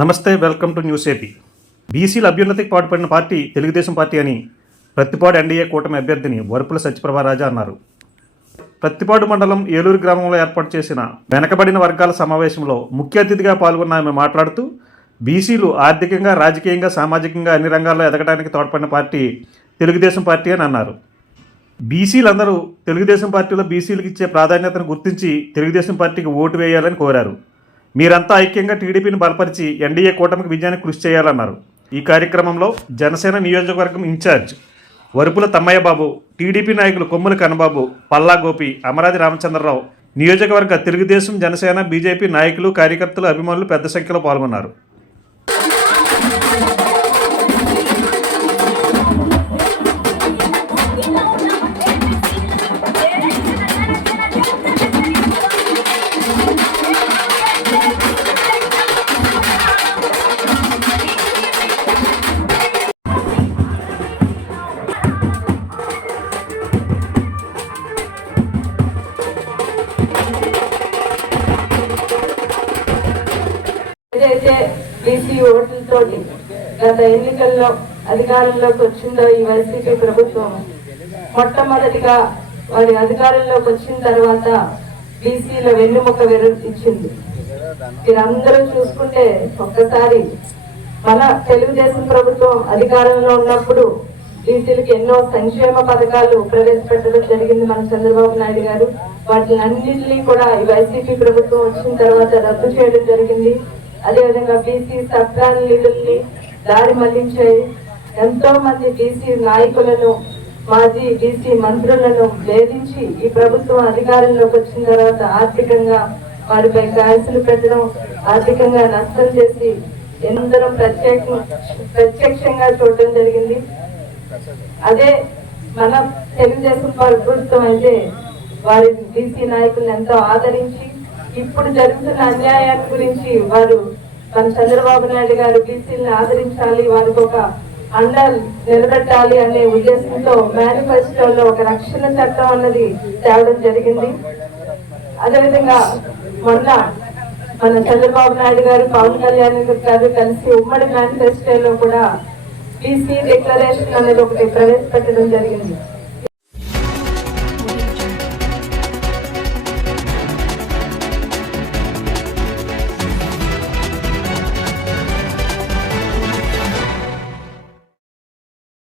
నమస్తే, welcome to news AP. బీసీల అభ్యున్నతికి పాటుపడిన పార్టీ తెలుగుదేశం పార్టీ అని ప్రత్తిపాడు ఎన్డీఏ కూటమి అభ్యర్థిని వరుపుల సత్యప్రభారాజా అన్నారు. ప్రత్తిపాడు మండలం ఏలూరు గ్రామంలో ఏర్పాటు చేసిన వెనకబడిన వర్గాల సమావేశంలో ముఖ్య అతిథిగా పాల్గొన్న ఆమె మాట్లాడుతూ బీసీలు ఆర్థికంగా, రాజకీయంగా, సామాజికంగా అన్ని రంగాల్లో ఎదగడానికి తోడ్పడిన పార్టీ తెలుగుదేశం పార్టీ అని అన్నారు. బీసీలందరూ తెలుగుదేశం పార్టీలో బీసీలకు ఇచ్చే ప్రాధాన్యతను గుర్తించి తెలుగుదేశం పార్టీకి ఓటు వేయాలని కోరారు. మీరంతా ఐక్యంగా టీడీపీని బలపరిచి ఎన్డీఏ కూటమికి విజయానికి కృషి చేయాలన్నారు. ఈ కార్యక్రమంలో జనసేన నియోజకవర్గం ఇన్ఛార్జ్ వరుపుల తమ్మయ్యబాబు, టీడీపీ నాయకులు కొమ్ముల కన్నబాబు, పల్లా గోపి, అమరాది రామచంద్రరావు, నియోజకవర్గ తెలుగుదేశం, జనసేన, బీజేపీ నాయకులు, కార్యకర్తలు, అభిమానులు పెద్ద సంఖ్యలో పాల్గొన్నారు. ఏదైతే బీసీ ఓట్లతో గత ఎన్నికల్లో అధికారంలోకి వచ్చిందో ఈ వైసీపీ ప్రభుత్వం, మొట్టమొదటిగా వారి అధికారంలోకి వచ్చిన తర్వాత బీసీల వెన్నుముక ఇచ్చింది. మీరందరూ చూసుకుంటే ఒక్కసారి మన తెలుగుదేశం ప్రభుత్వం అధికారంలో ఉన్నప్పుడు బీసీలకు ఎన్నో సంక్షేమ పథకాలు ప్రవేశపెట్టడం జరిగింది మన చంద్రబాబు నాయుడు గారు. వాటిని అన్నింటినీ కూడా ఈ వైసీపీ ప్రభుత్వం వచ్చిన తర్వాత రద్దు చేయడం జరిగింది. అదేవిధంగా బీసీ సబ్ప్లాన్లని దారి మళ్లించాయి. ఎంతో మంది బీసీ నాయకులను, మాజీ బీసీ మంత్రులను వేధించి ఈ ప్రభుత్వం అధికారంలోకి వచ్చిన తర్వాత ఆర్థికంగా వారిపై కేసులు పెట్టడం, ఆర్థికంగా నష్టం చేసి ఎందరం ప్రత్యక్షంగా చూడడం జరిగింది. అదే మన తెలుగుదేశం ప్రభుత్వం అయితే వారి బీసీ నాయకులను ఎంతో ఆదరించి ఇప్పుడు జరుగుతున్న అన్యాయాన్ని గురించి వారు మన చంద్రబాబు నాయుడు గారు బీసీలను ఆదరించాలి, వారికి ఒక అండ నిలబెట్టాలి అనే ఉద్దేశంతో మేనిఫెస్టోలో ఒక రక్షణ చట్టం అన్నది తేవడం జరిగింది. అదేవిధంగా మొన్న మన చంద్రబాబు నాయుడు గారు, పవన్ కళ్యాణ్ గారు కలిసి ఉమ్మడి మేనిఫెస్టోలో కూడా బీసీ డిక్లరేషన్ అనేది ఒకటి ప్రవేశపెట్టడం జరిగింది.